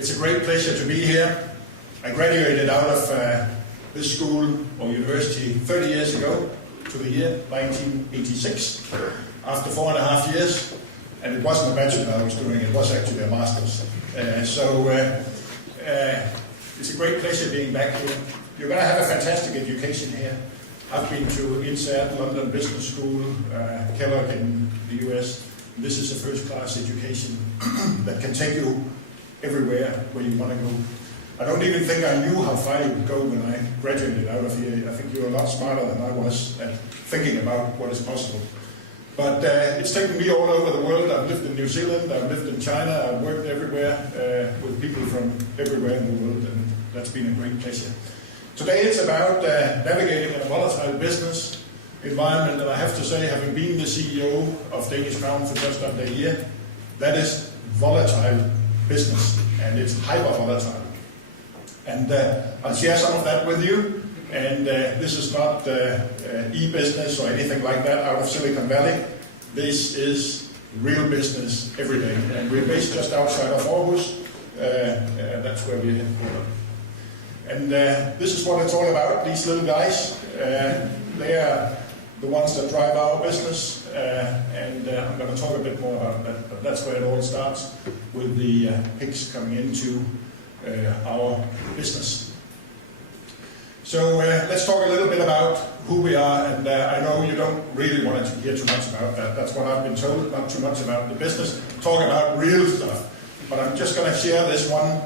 It's a great pleasure to be here. I graduated out of this school or university 30 years ago to the year 1986, after 4.5 years, and it wasn't a bachelor I was doing, it was actually a master's. It's a great pleasure being back here. You're going to have a fantastic education here. I've been to INSEAD, London Business School, Kellogg in the US. This is a first-class education that can take you everywhere where you want to go. I don't even think I knew how far you would go when I graduated out of here. I think you're a lot smarter than I was at thinking about what is possible. But it's taken me all over the world. I've lived in New Zealand, I've lived in China, I've worked everywhere with people from everywhere in the world, and that's been a great pleasure. Today it's about navigating in a volatile business environment, and I have to say, having been the CEO of Danish Crown for just under a year, that is volatile business, and it's hyper volatile. And I'll share some of that with you. And this is not e-business or anything like that out of Silicon Valley. This is real business every day. And we're based just outside of Aarhus. That's where we're headquartered. And this is what it's all about, these little guys. They are the ones that drive our business. I'm going to talk a bit more about that. But that's where it all starts, with the pigs coming into our business. So let's talk a little bit about who we are, and I know you don't really want to hear too much about that. That's what I've been told, not too much about the business. Talk about real stuff. But I'm just going to share this one,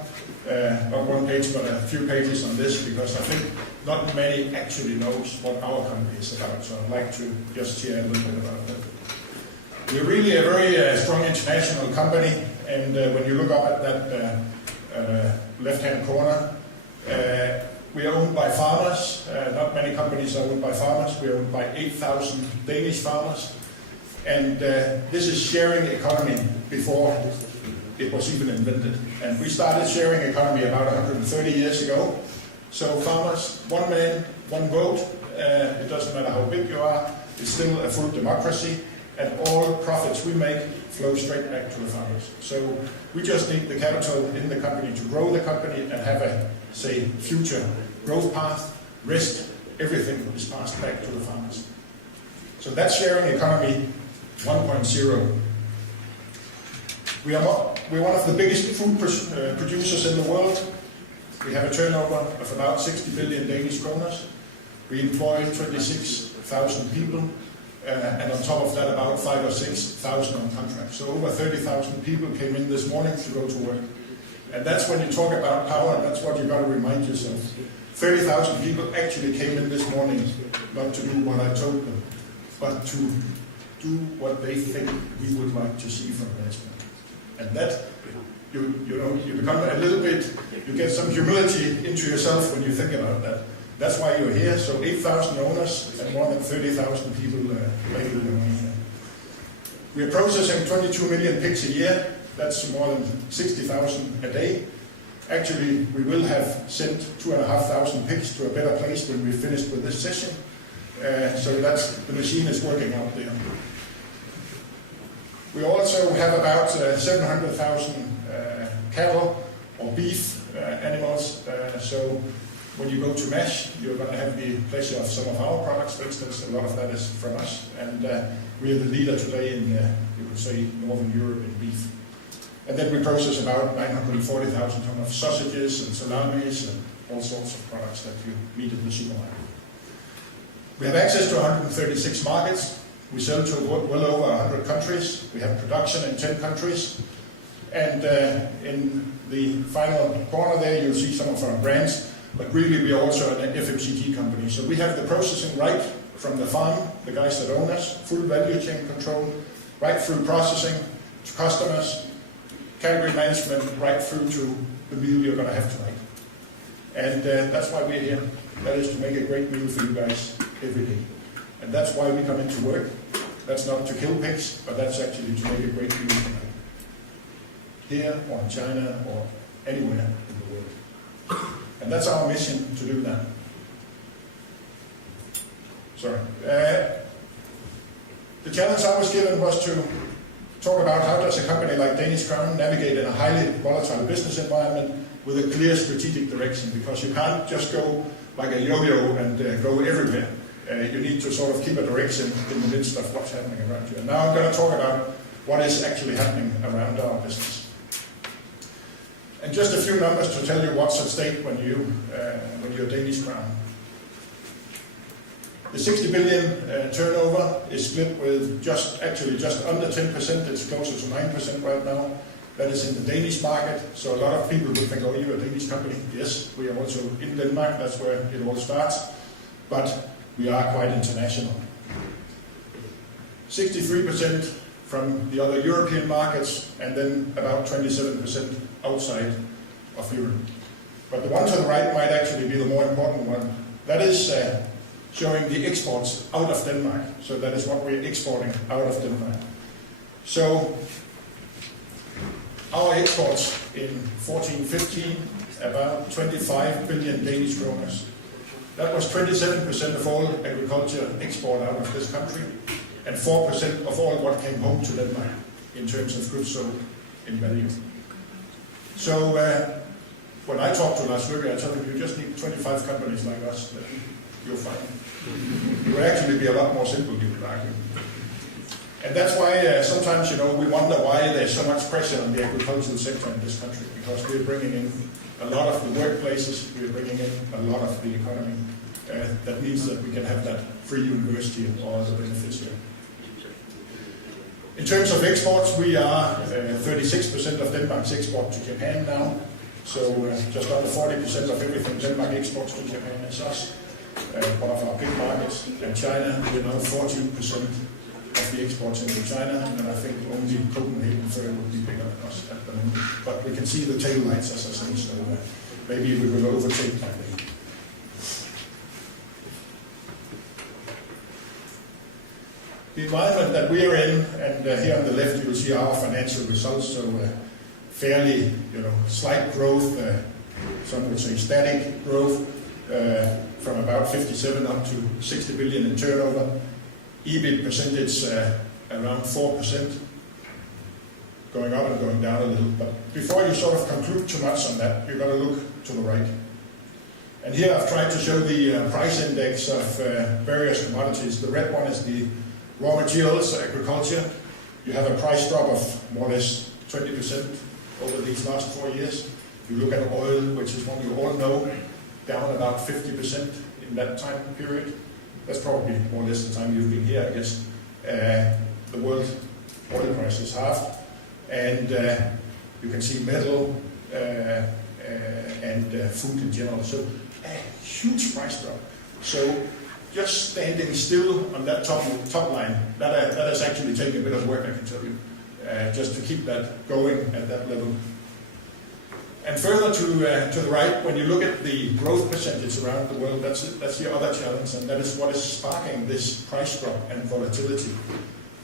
not one page, but a few pages on this, because I think not many actually knows what our company is about. So I'd like to just share a little bit about that. We're really a very strong international company, and when you look up at that left-hand corner, we are owned by farmers. Not many companies are owned by farmers. We are owned by 8,000 Danish farmers. And this is sharing economy before it was even invented. And we started sharing economy about 130 years ago. So farmers, one man, one vote. It doesn't matter how big you are. It's still a full democracy. And all profits we make flow straight back to the farmers. So we just need the capital in the company to grow the company and have a, say, future growth path, risk, everything is passed back to the farmers. So that's sharing economy 1.0. We're one of the biggest food producers in the world. We have a turnover of about 60 billion Danish kroner. We employ 26,000 people. And on top of that, about 5,000 or 6,000 on contract. So over 30,000 people came in this morning to go to work. And that's when you talk about power, that's what you've got to remind yourself. 30,000 people actually came in this morning, not to do what I told them, but to do what they think we would like to see from management. And that, you become a little bit, you get some humility into yourself when you think about that. That's why you're here. So 8,000 owners and more than 30,000 people making their money here. We're processing 22 million pigs a year. That's more than 60,000 a day. Actually, we will have sent 2,500 pigs to a better place when we're finished with this session. So the machine is working out there. We also have about 700,000 cattle or beef animals. So when you go to MASH, you're going to have the pleasure of some of our products, for instance. A lot of that is from us. And we are the leader today in, you could say, Northern Europe in beef. And then we process about 940,000 tons of sausages and salamis and all sorts of products that you meet in the supermarket. We have access to 136 markets. We sell to well over 100 countries. We have production in 10 countries. And in the final corner there, you'll see some of our brands. But really, we are also an FMCG company. So we have the processing right from the farm, the guys that own us, full value chain control, right through processing to customers, category management, right through to the meal you're going to have tonight. And that's why we're here. That is to make a great meal for you guys every day. And that's why we come into work. That's not to kill pigs, but that's actually to make a great meal tonight. Here or in China or anywhere in the world. And that's our mission, to do that. Sorry. The challenge I was given was to talk about how does a company like Danish Crown navigate in a highly volatile business environment with a clear strategic direction, because you can't just go like a yo-yo and go everywhere. You need to sort of keep a direction in the midst of what's happening around you. And now I'm going to talk about what is actually happening around our business. And just a few numbers to tell you what's at stake when you're Danish Crown. The 60 billion turnover is split with just under 10%. It's closer to 9% right now. That is in the Danish market. So a lot of people will think, oh, you're a Danish company. Yes, we are also in Denmark. That's where it all starts. But we are quite international. 63% from the other European markets, and then about 27% outside of Europe. But the one to the right might actually be the more important one. That is showing the exports out of Denmark. So that is what we're exporting out of Denmark. So our exports in 14-15, about 25 billion Danish kroner. That was 27% of all agriculture export out of this country, and 4% of all what came home to Denmark in terms of goods sold in value. So when I talk to Lars Løkke, I tell him you just need 25 companies like us, then you're fine. It would actually be a lot more simple, you could argue. And that's why sometimes, we wonder why there's so much pressure on the agricultural sector in this country, because we're bringing in a lot of the workplaces, we're bringing in a lot of the economy. That means that we can have that free university and all the benefits here. In terms of exports, we are 36% of Denmark's export to Japan now. So just under 40% of everything Denmark exports to Japan is us, one of our big markets. And China, we're now 14% of the exports into China, and I think only Copenhagen third would be bigger than us at the moment. But we can see the tail lights, as I say, so maybe we will overtake that day. The environment that we are in, and here on the left you will see our financial results, so fairly, slight growth, some would say static growth, from about 57 up to 60 billion in turnover. EBIT percentage around 4%, going up and going down a little. But before you sort of conclude too much on that, you've got to look to the right. And here I've tried to show the price index of various commodities. The red one is the raw materials, agriculture. You have a price drop of more or less 20% over these last 4 years. If you look at oil, which is one you all know, down about 50% in that time period. That's probably more or less the time you've been here, I guess. The world oil price is halved, and you can see metal and food in general. So a huge price drop. So just standing still on that top line, that has actually taken a bit of work, I can tell you, just to keep that going at that level. And further to the right, when you look at the growth percentage around the world, that's the other challenge, and that is what is sparking this price drop and volatility,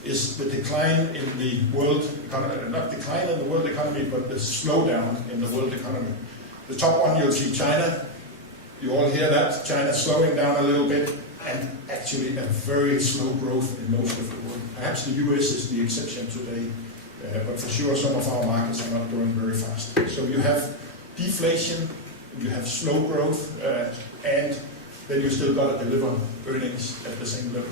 is the decline in the world economy, not decline in the world economy, but the slowdown in the world economy. The top one, you'll see China. You all hear that, China slowing down a little bit, and actually a very slow growth in most of the world. Perhaps the US is the exception today. But for sure, some of our markets are not growing very fast. So you have deflation, you have slow growth, and then you still got to deliver earnings at the same level.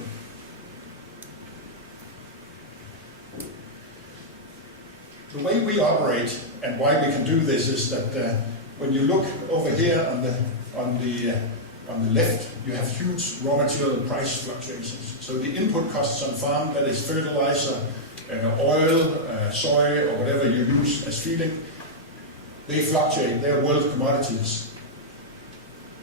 The way we operate and why we can do this is that when you look over here on the left, you have huge raw material price fluctuations. So the input costs on farm, that is fertilizer, oil, soy, or whatever you use as feeding, they fluctuate. They're world commodities.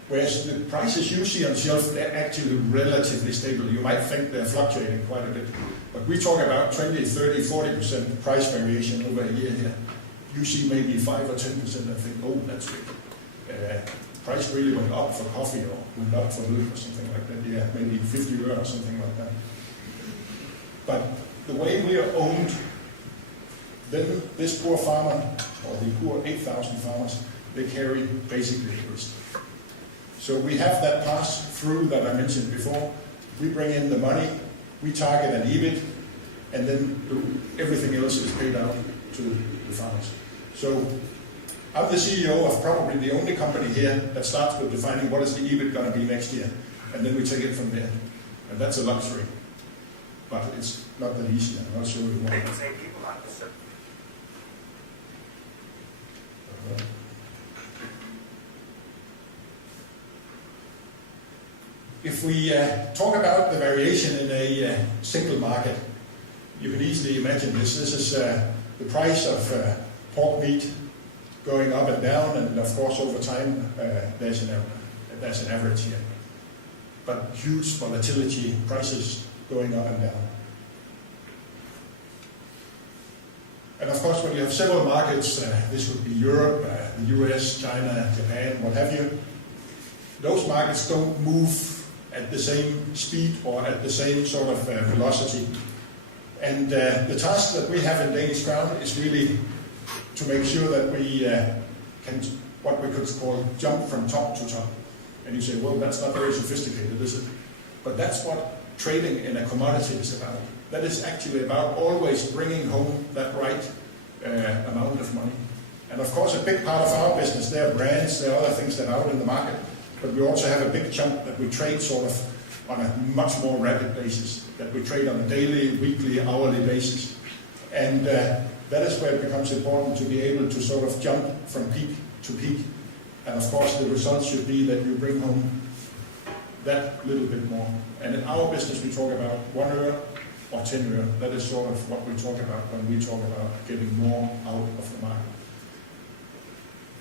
Whereas the prices you see on shelf, they're actually relatively stable. You might think they're fluctuating quite a bit. But we talk about 20, 30, 40% price variation over a year here. You see maybe 5 or 10% and think, oh, that's big. Price really went up for coffee or went up for milk or something like that. Yeah, maybe 50 euro or something like that. But the way we are owned, then this poor farmer, or the poor 8,000 farmers, they carry basically the risk. So we have that pass through that I mentioned before. We bring in the money, we target an EBIT, and then everything else is paid out to the farmers. So I'm the CEO of probably the only company here that starts with defining what is the EBIT going to be next year, and then we take it from there. And that's a luxury, but it's not that easy. I'm not sure we want it. If we talk about the variation in a single market, you can easily imagine this. This is the price of pork meat going up and down, and of course over time there's an average here. But huge volatility, prices going up and down. And of course when you have several markets, this would be Europe, the US, China, Japan, what have you, those markets don't move at the same speed or at the same sort of velocity. And the task that we have in Danish Crown is really to make sure that we can, what we could call, jump from top to top. And you say, well, that's not very sophisticated, is it? But that's what trading in a commodity is about. That is actually about always bringing home that right amount of money. And of course, a big part of our business, there are brands, there are other things that are out in the market, but we also have a big chunk that we trade sort of on a much more rapid basis, that we trade on a daily, weekly, hourly basis. And that is where it becomes important to be able to sort of jump from peak to peak. And of course, the result should be that you bring home that little bit more. And in our business, we talk about 1 euro or 10 euro. That is sort of what we talk about when we talk about getting more out of the market.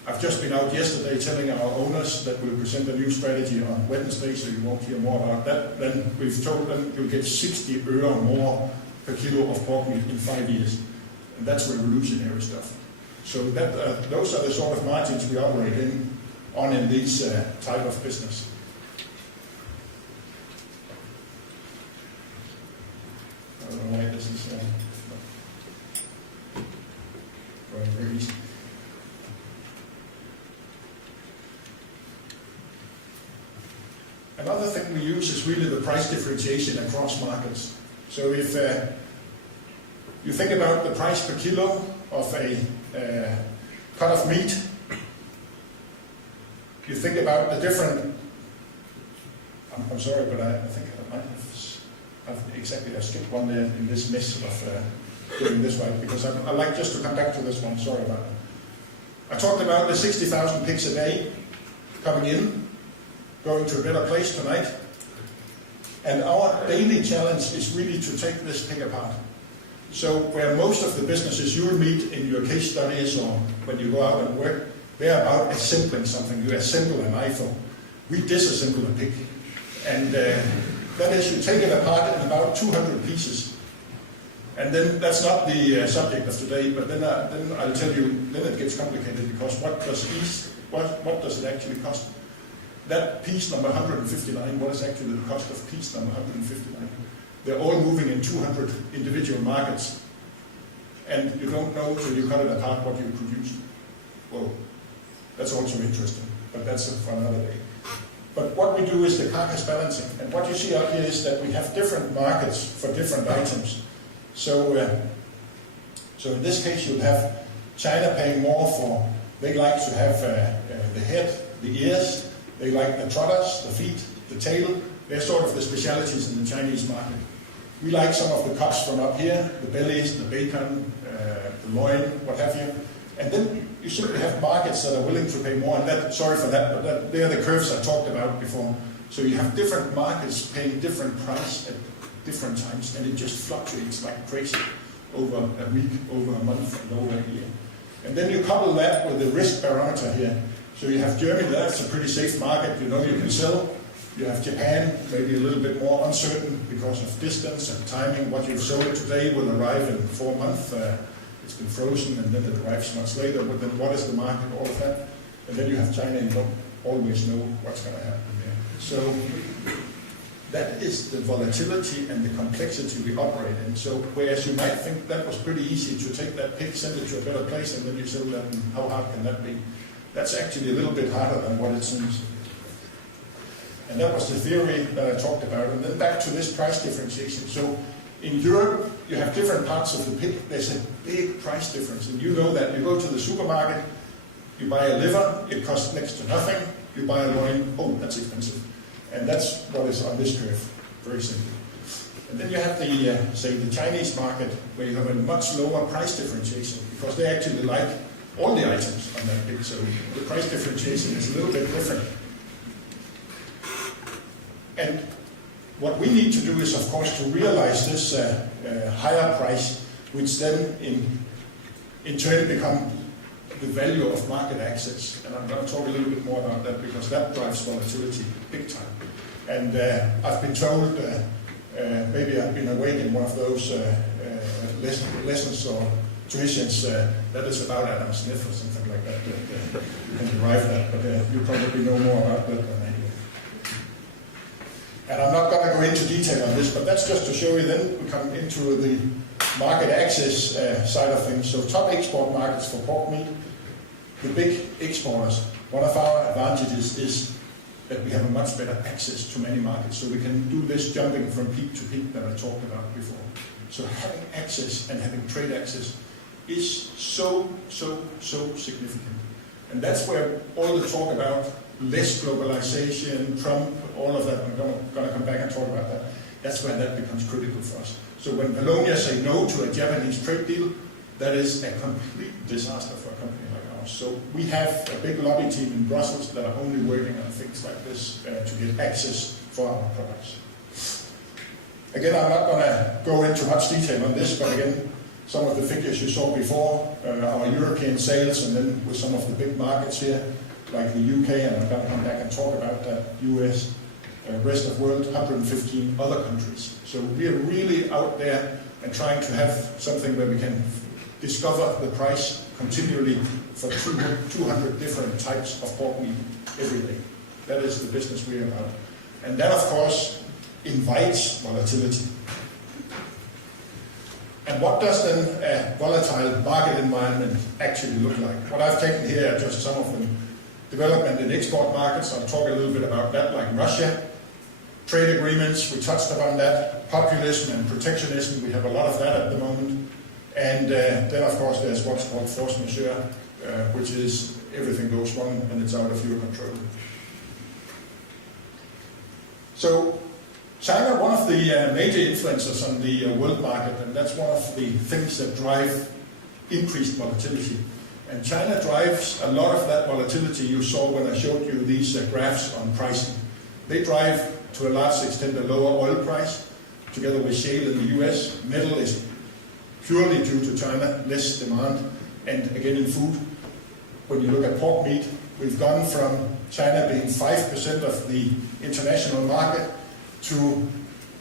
I've just been out yesterday telling our owners that we'll present a new strategy on Wednesday, so you won't hear more about that. Then we've told them you'll get 60 euro more per kilo of pork meat in 5 years. And that's revolutionary stuff. So that those are the sort of margins we operate on in this type of business. I don't know why this is going very easy. Another thing we use is really the price differentiation across markets. So if you think about the price per kilo of a cut of meat, you think about the different, I'm sorry, but I think I might have skipped one there in this mess of doing this right, because I like just to come back to this one, sorry about that. I talked about the 60,000 pigs a day coming in, going to a better place tonight. And our daily challenge is really to take this pig apart. So where most of the businesses you'll meet in your case studies or when you go out and work, they're about assembling something. You assemble an iPhone. We disassemble a pig. And that is, you take it apart in about 200 pieces. And then that's not the subject of today, but then I'll tell you, then it gets complicated, because what does it actually cost? That piece number 159, what is actually the cost of piece number 159? They're all moving in 200 individual markets. And you don't know till you cut it apart what you produced. Well, that's also interesting, but that's for another day. But what we do is the carcass balancing. And what you see up here is that we have different markets for different items. So in this case, you'll have China paying more for, they like to have the head, the ears, they like the trotters, the feet, the tail. They're sort of the specialities in the Chinese market. We like some of the cuts from up here, the bellies, the bacon, the loin, what have you. And then you simply have markets that are willing to pay more. And that, sorry for that, but they're the curves I talked about before. So you have different markets paying different price at different times, and it just fluctuates like crazy over a week, over a month, and over a year. And then you couple that with the risk barometer here. So you have Germany, that's a pretty safe market, you know you can sell. You have Japan, maybe a little bit more uncertain because of distance and timing. What you've sold today will arrive in 4 months. It's been frozen and then it arrives much later. But then what is the market, all of that? And then you have China, and you don't always know what's going to happen there. So that is the volatility and the complexity we operate in. So whereas you might think that was pretty easy to take that pig, send it to a better place, and then you sell that, and how hard can that be? That's actually a little bit harder than what it seems. And that was the theory that I talked about. And then back to this price differentiation. So In Europe, you have different parts of the pig. There's a big price difference. And you know that you go to the supermarket, you buy a liver, it costs next to nothing. You buy a loin, oh, that's expensive. And that's what is on this curve, very simple. And then you have the, say, the Chinese market, where you have a much lower price differentiation, because they actually like all the items on that pig. So the price differentiation is a little bit different. And what we need to do is, of course, to realize this higher price, which then in turn become the value of market access. And I'm going to talk a little bit more about that, because that drives volatility big time. And I've been told, maybe I've been awake in one of those lessons or tuitions that is about Adam Smith or something like that. You can derive that, but you probably know more about that than I do. And I'm not going to go into detail on this, but that's just to show you. Then we come into the market access side of things. So top export markets for pork meat, the big exporters. One of our advantages is that we have a much better access to many markets. So we can do this jumping from peak to peak that I talked about before. So having access and having trade access is so significant. And that's where all the talk about less globalization, Trump, all of that, I'm going to come back and talk about that. That's when that becomes critical for us. So when Bologna say no to a Japanese trade deal, that is a complete disaster for a company like ours. So we have a big lobby team in Brussels that are only working on things like this to get access for our products. Again, I'm not going to go into much detail on this, but again, some of the figures you saw before, our European sales, and then with some of the big markets here, like the UK, and I'm going to come back and talk about that, US, rest of the world, 115 other countries. So we are really out there and trying to have something where we can discover the price continually for 200 different types of pork meat every day. That is the business we're about. And that, of course, invites volatility. And what does then a volatile market environment actually look like? What I've taken here are just some of them. Development in export markets, I'll talk a little bit about that, like Russia. Trade agreements, we touched upon that. Populism and protectionism, we have a lot of that at the moment. And then, of course, there's what's called force majeure, which is everything goes wrong and it's out of your control. So, China, one of the major influencers on the world market, and that's one of the things that drive increased volatility. And China drives a lot of that volatility you saw when I showed you these graphs on pricing. They drive, to a large extent, a lower oil price, together with shale in the US. Metal is purely due to China, less demand. And again, in food, when you look at pork meat, we've gone from China being 5% of the international market to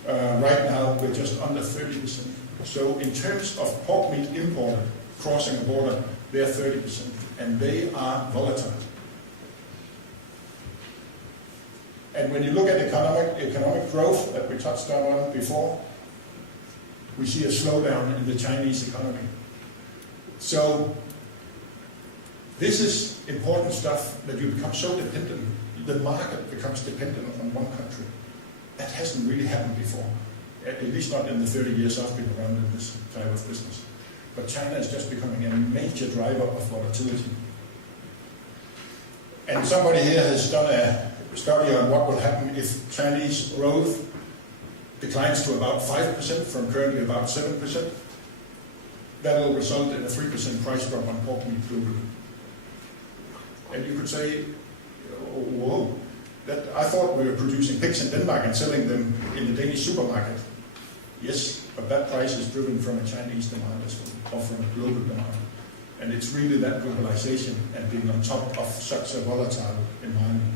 right now we're just under 30%. So in terms of pork meat imported crossing a border, they're 30%, and they are volatile. And when you look at economic growth that we touched on before, we see a slowdown in the Chinese economy. So this is important stuff that you become so dependent, the market becomes dependent on one country. That hasn't really happened before, at least not in the 30 years I've been around in this type of business. But China is just becoming a major driver of volatility. And somebody here has done a study on what will happen if Chinese growth declines to about 5% from currently about 7%. That will result in a 3% price drop on pork meat globally. And you could say, oh, whoa, I thought we were producing pigs in Denmark and selling them in the Danish supermarket. Yes, but that price is driven from a Chinese demand as well, or from a global demand. And it's really that globalization and being on top of such a volatile environment.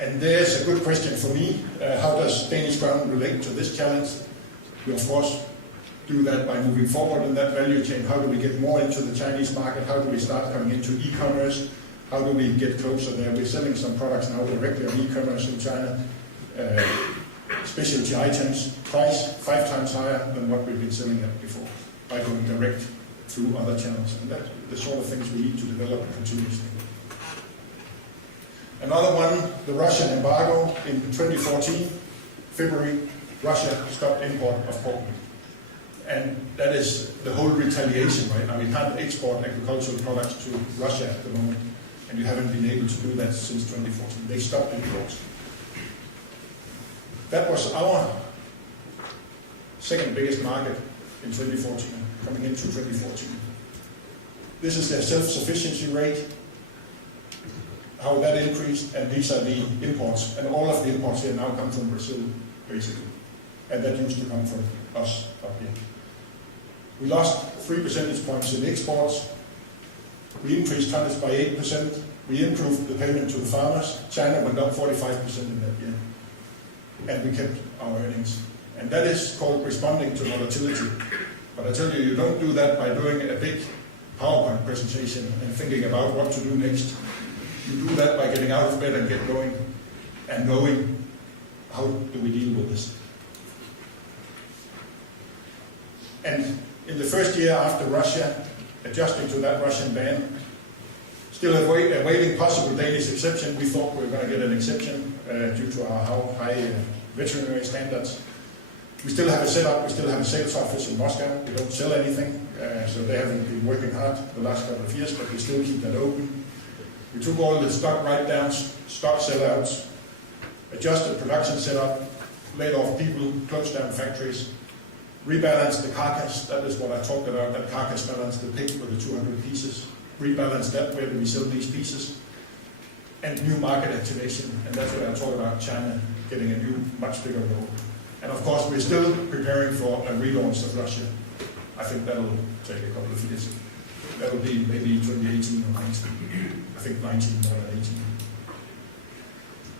And there's a good question for me. How does Danish Crown relate to this challenge? We, of course, do that by moving forward in that value chain. How do we get more into the Chinese market? How do we start coming into e-commerce? How do we get closer there? We're selling some products now directly on e-commerce in China. Specialty items, price 5 times higher than what we've been selling at before, by going direct through other channels. And that's the sort of things we need to develop continuously. Another one, the Russian embargo in 2014, February, Russia stopped import of pork meat. And that is the whole retaliation, right? Now, we can't export agricultural products to Russia at the moment, and you haven't been able to do that since 2014. They stopped imports. That was our second biggest market in 2014, coming into 2014. This is their self-sufficiency rate, how that increased, and these are the imports. And all of the imports here now come from Brazil, basically. And that used to come from us up here. We lost 3 percentage points in exports. We increased tonnage by 8%. We improved the payment to the farmers. China went up 45% in that year. And we kept our earnings. And that is called responding to volatility. But I tell you, you don't do that by doing a big PowerPoint presentation and thinking about what to do next. You do that by getting out of bed and get going and knowing how do we deal with this. And in the first year after Russia, adjusting to that Russian ban, still awaiting possible Danish exception, we thought we were going to get an exception due to our high veterinary standards. We still have a setup, we still have a sales office in Moscow. We don't sell anything, so they haven't been working hard the last couple of years, but we still keep that open. We took all the stock write-downs, stock sellouts, adjusted production setup, laid off people, closed down factories, rebalanced the carcass. That is what I talked about, that carcass balance, the pig with the 200 pieces. Rebalanced that, where do we sell these pieces? And new market activation, and that's where I talk about China getting a new, much bigger role. And of course, we're still preparing for a relaunch of Russia. I think that'll take a couple of years. That will be maybe 2018 or 19. I think 19 more than 18.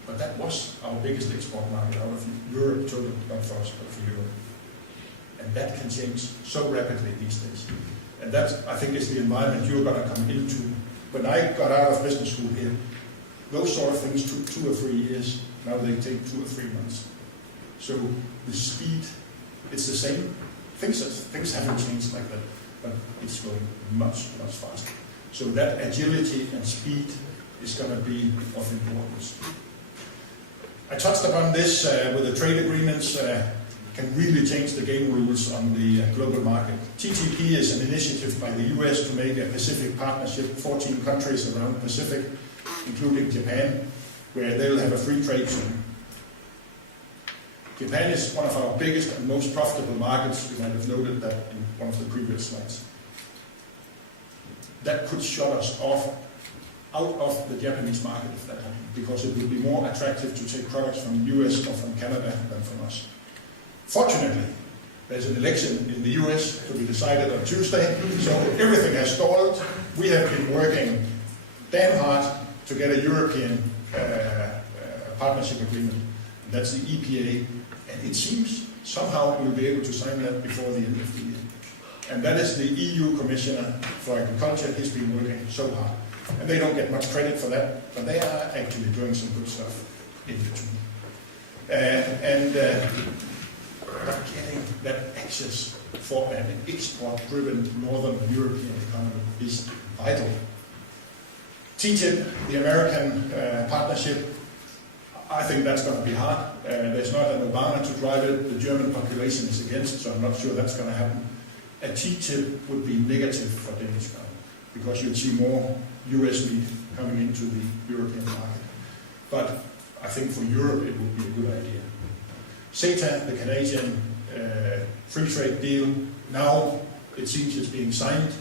But that was our biggest export market out of Europe, total, not for us, but for Europe. And that can change so rapidly these days. And that, I think, is the environment you're going to come into. When I got out of business school here, those sort of things took 2 or 3 years. Now they take 2 or 3 months. So the speed, it's the same. Things haven't changed like that, but it's going much, much faster. So that agility and speed is going to be of importance. I touched upon this with the trade agreements. Can really change the game rules on the global market. TTP is an initiative by the US to make a Pacific partnership, 14 countries around the Pacific, including Japan, where they'll have a free trade zone. Japan is one of our biggest and most profitable markets. You might have noted that in one of the previous slides. That could shut us off out of the Japanese market if that happened, because it would be more attractive to take products from the US or from Canada than from us. Fortunately, there's an election in the US to be decided on Tuesday, so everything has stalled. We have been working damn hard to get a European partnership agreement. That's the EPA, and it seems somehow we'll be able to sign that before the end of the year. And that is the EU Commissioner for Agriculture. He's been working so hard. And they don't get much credit for that, but they are actually doing some good stuff in between. But getting that access for an export-driven Northern European economy is vital. TTIP, the American partnership, I think that's going to be hard. There's not an Obama to drive it. The German population is against, so I'm not sure that's going to happen. A TTIP would be negative for Danish Crown, because you'd see more US meat coming into the European market. But I think for Europe it would be a good idea. CETA, the Canadian free trade deal, now it seems it's being signed,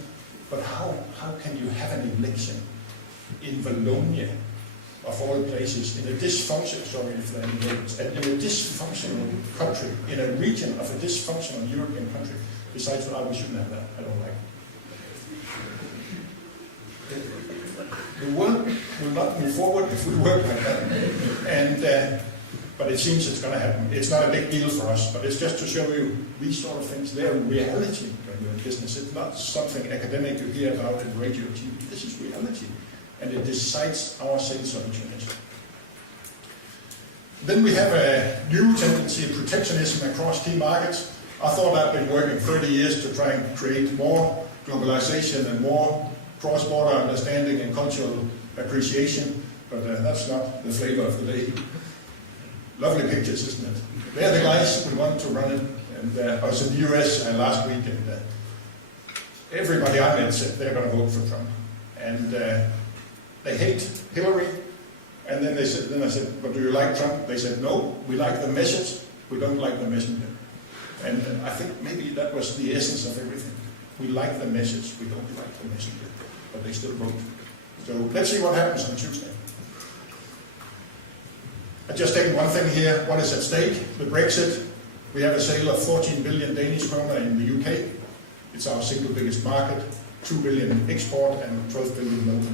but how can you have an election in Wallonia, of all places, in a dysfunctional, in a dysfunctional country, in a region of a dysfunctional European country? Besides, we shouldn't have that. I don't like it. The world will not move forward if we work like that. But it seems it's going to happen. It's not a big deal for us, but it's just to show you these sort of things. They're reality when you're in business. It's not something academic you hear about in radio or TV. This is reality. And it decides our sales opportunity. Then we have a new tendency of protectionism across key markets. I thought I'd been working 30 years to try and create more globalization and more cross-border understanding and cultural appreciation, but that's not the flavor of the day. Lovely pictures, isn't it? They're the guys we want to run it. And I was in the US last week, and everybody I met said they're going to vote for Trump. And they hate Hillary. And then I said, but do you like Trump? They said, no, we like the message, we don't like the messenger. And I think maybe that was the essence of everything. We like the message, we don't like the messenger. But they still vote. So let's see what happens on Tuesday. I just taken one thing here. What is at stake? The Brexit. We have a sale of 14 billion Danish kroner in the UK. It's our single biggest market. 2 billion export and 12 billion local.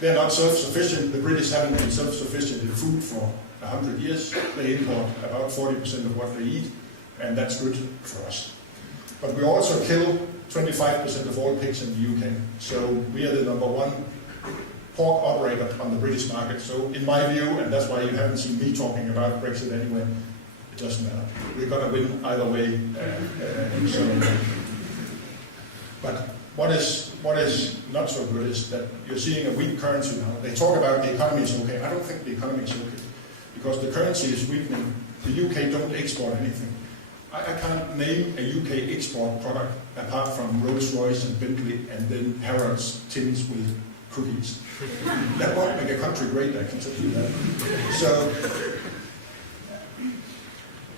They're not self-sufficient. The British haven't been self-sufficient in food for 100 years. They import about 40% of what they eat, and that's good for us. But we also kill 25% of all pigs in the UK. So we are the #1 pork operator on the British market. So in my view, and that's why you haven't seen me talking about Brexit anyway, it doesn't matter. We're going to win either way. But what is not so good is that you're seeing a weak currency now. They talk about the economy is okay. I don't think the economy is okay because the currency is weakening. The UK don't export anything. I can't name a UK export product apart from Rolls-Royce and Bentley and then Harrods tins with cookies. That won't make a country great, I can tell you that. So,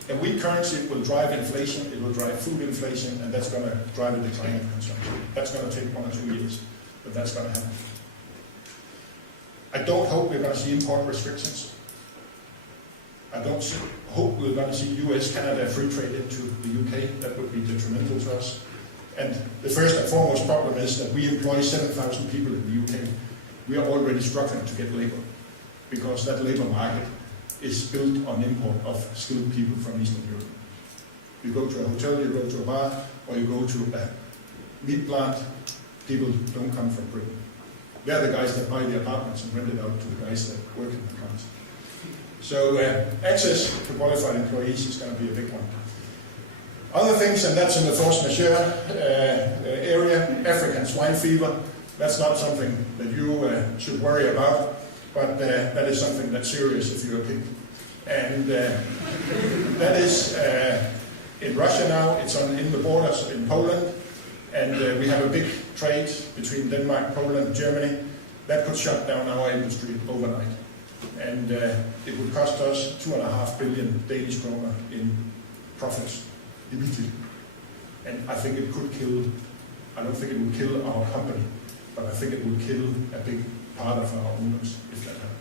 a weak currency will drive inflation, it will drive food inflation, and that's going to drive a decline in consumption. That's going to take 1 or 2 years, but that's going to happen. I don't hope we're going to see import restrictions. I don't hope we're going to see US, Canada free trade into the UK. That would be detrimental to us. And the first and foremost problem is that we employ 7,000 people in the UK. We are already struggling to get labor because that labor market is built on import of skilled people from Eastern Europe. You go to a hotel, you go to a bar, or you go to a meat plant, people don't come from Britain. They're the guys that buy the apartments and rent it out to the guys that work in the plants. So access to qualified employees is going to be a big one. Other things, and that's in the force majeure area, African swine fever. That's not something that you should worry about, but that is something that's serious if you're a pig. And that is in Russia now, it's in the borders in Poland, and we have a big trade between Denmark, Poland, Germany. That could shut down our industry overnight. And it would cost us 2.5 billion Danish kroner in profits immediately. And I think it could kill, I don't think it would kill our company, but I think it would kill a big part of our owners if that happened.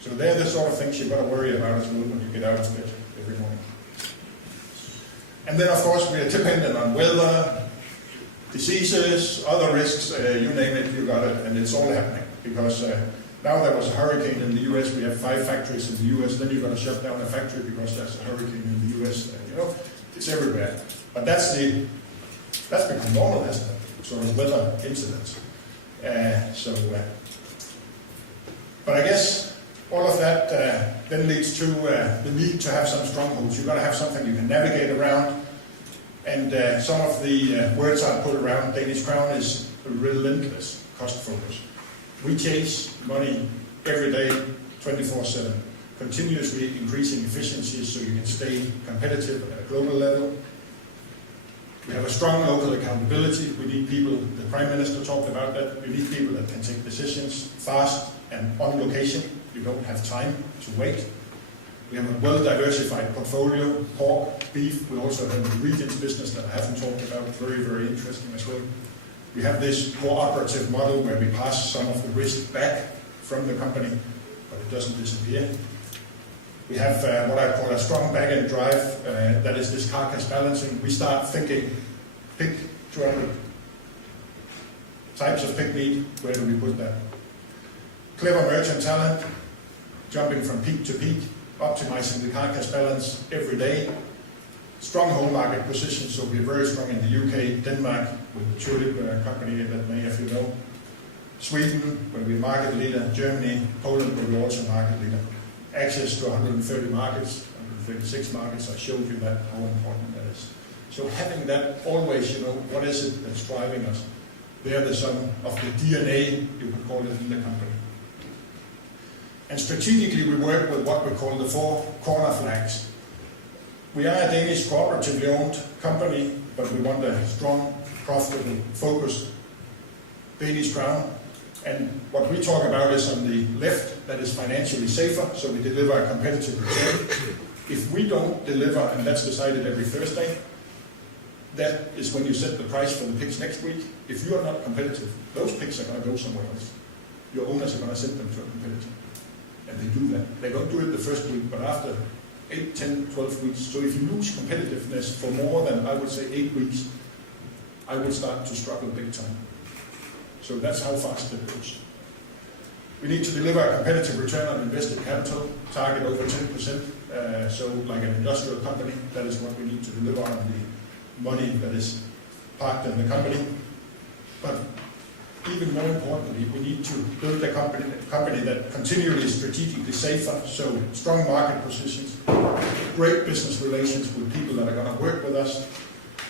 So they're the sort of things you've got to worry about as well when you get out of bed every morning. And then of course we are dependent on weather, diseases, other risks, you name it, you got it, and it's all happening because now there was a hurricane in the US, we have 5 factories in the US, then you've got to shut down a factory because there's a hurricane in the US, it's everywhere. But that's become normal, hasn't it? Sort of weather incidents. But I guess all of that then leads to the need to have some strongholds. You've got to have something you can navigate around. And some of the words I put around Danish Crown is relentless cost focus. We chase money every day, 24/7, continuously increasing efficiencies so you can stay competitive at a global level. We have a strong local accountability. We need people, the Prime Minister talked about that, we need people that can take decisions fast and on location. You don't have time to wait. We have a well-diversified portfolio, pork, beef. We also have a regions business that I haven't talked about, very, very interesting as well. We have this cooperative model where we pass some of the risk back from the company, but it doesn't disappear. We have what I call a strong back-end drive, that is this carcass balancing. We start thinking, pig, 200 types of pig meat, where do we put that? Clever merchant talent, jumping from peak to peak, optimizing the carcass balance every day. Strong home market position, so we're very strong in the UK, Denmark, with the Tulip company that many of you know. Sweden, where we're market leader, Germany, Poland, where we're also market leader. Access to 130 markets, 136 markets, I showed you that, how important that is. So having that always, what is it that's driving us? They're the sum of the DNA, you could call it, in the company. And strategically we work with what we call the 4 corner flags. We are a Danish cooperatively owned company, but we want a strong, profitable, focused Danish Crown. And what we talk about is on the left, that is financially safer, so we deliver a competitive return. If we don't deliver, and that's decided every Thursday, that is when you set the price for the pigs next week. If you are not competitive, those pigs are going to go somewhere else. Your owners are going to send them to a competitor. And they do that. They don't do it the first week, but after 8, 10, 12 weeks. So if you lose competitiveness for more than, I would say, 8 weeks, I would start to struggle big time. So that's how fast it goes. We need to deliver a competitive return on invested capital, target over 10%. So like an industrial company, that is what we need to deliver on the money that is parked in the company. But even more importantly, we need to build a company that continually is strategically safer, so strong market positions, great business relations with people that are going to work with us,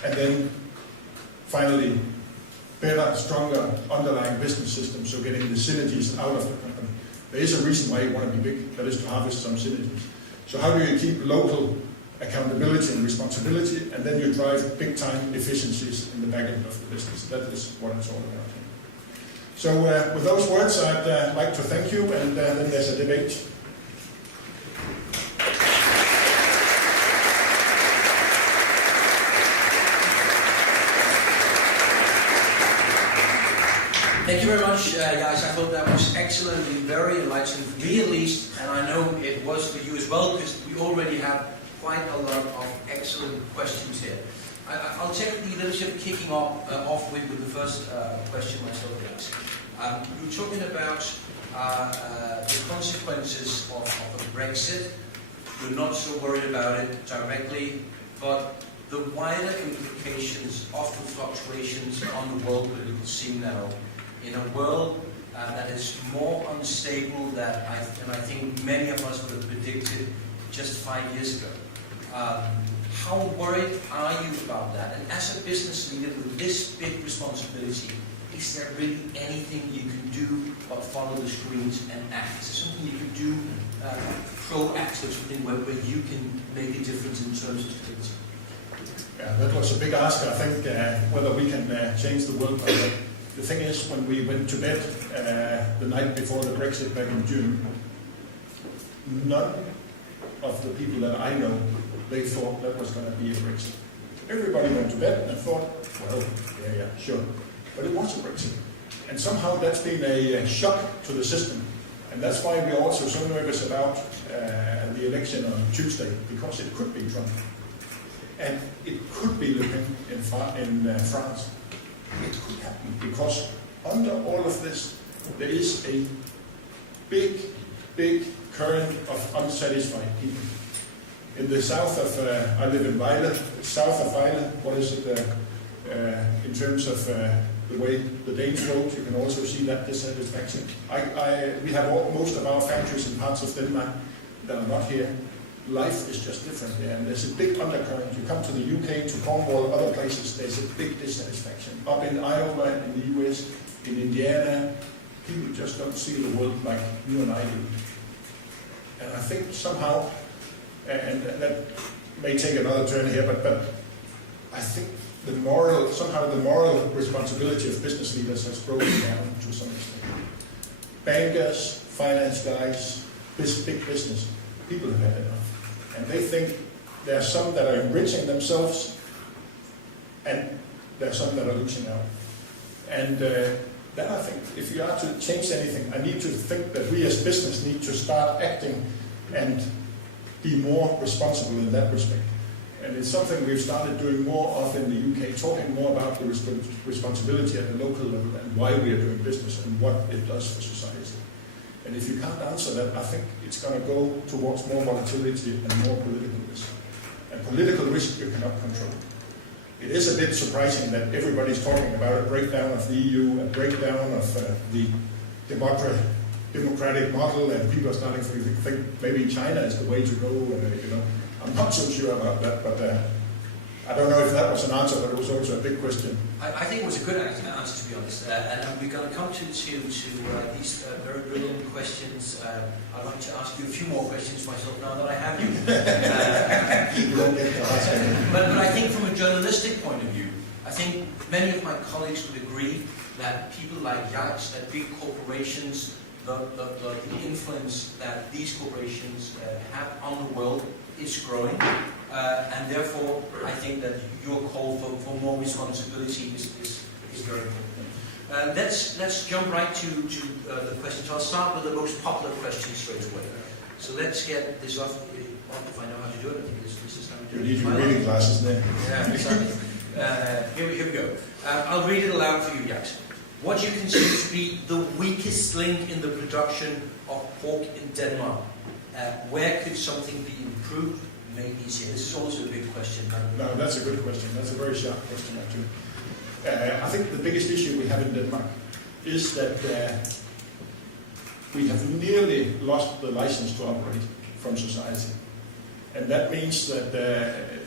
and then finally, better, stronger underlying business systems, so getting the synergies out of the company. There is a reason why you want to be big, that is to harvest some synergies. So how do you keep local accountability and responsibility, and then you drive big time efficiencies in the back end of the business? That is what it's all about. So with those words, I'd like to thank you, and then there's a debate. Thank you very much, guys. I thought that was excellently, very enlightening for me at least, and I know it was for you as well, because we already have quite a lot of excellent questions here. I'll take the leadership kicking off with the first question myself, guys. You were talking about the consequences of a Brexit. You're not so worried about it directly, but the wider implications of the fluctuations on the world political scene now, in a world that is more unstable than I think many of us would have predicted just 5 years ago. How worried are you about that? And as a business leader with this big responsibility, is there really anything you can do but follow the screens and act? Is there something you can do proactive, something where you can make a difference in terms of stability? Yeah, that was a big ask, I think, whether we can change the world. The thing is, when we went to bed the night before the Brexit back in June, none of the people that I know, they thought that was going to be a Brexit. Everybody went to bed and thought, well, yeah, sure. But it was a Brexit. And somehow that's been a shock to the system. And that's why we're also so nervous about the election on Tuesday, because it could be Trump. And it could be Le Pen in France. It could happen, because under all of this, there is a big current of unsatisfied people. In the south of, I live in Vejle, south of Vejle, what is it, in terms of the way the Danes vote, you can also see that dissatisfaction. We have most of our factories in parts of Denmark that are not here. Life is just different there, and there's a big undercurrent. You come to the UK, to Cornwall, other places, there's a big dissatisfaction. Up in Iowa, in the US, in Indiana, people just don't see the world like you and I do. And I think somehow, and that may take another turn here, but I think somehow the moral responsibility of business leaders has broken down to some extent. Bankers, finance guys, this big business, people have had enough. And they think there are some that are enriching themselves, and there are some that are losing out. And then I think if you are to change anything, I need to think that we as business need to start acting and be more responsible in that respect. And it's something we've started doing more of in the UK, talking more about the responsibility at the local level and why we are doing business and what it does for society. And if you can't answer that, I think it's going to go towards more volatility and more political risk. And political risk you cannot control. It is a bit surprising that everybody's talking about a breakdown of the EU, a breakdown of the democratic model, and people are starting to think maybe China is the way to go. I'm not so sure about that, but I don't know if that was an answer, but it was also a big question. I think it was a good answer, to be honest. And we're going to come to these very brilliant questions. I'd like to ask you a few more questions myself now that I have you. You won't get the answer. But I think from a journalistic point of view, I think many of my colleagues would agree that people like Jais, that big corporations, the influence that these corporations have on the world is growing. And therefore, I think that your call for more responsibility is very important. Let's jump right to the questions. I'll start with the most popular question straight away. So let's get this off. If I know how to do it, I think this is how we do it. You need your reading glasses then. Yeah, exactly. Here we go. I'll read it aloud for you, Jais. What do you consider to be the weakest link in the production of pork in Denmark? Where could something be improved? Made easier. This is also a big question. No, that's a good question. That's a very sharp question, actually. I think the biggest issue we have in Denmark is that we have nearly lost the license to operate from society. And that means that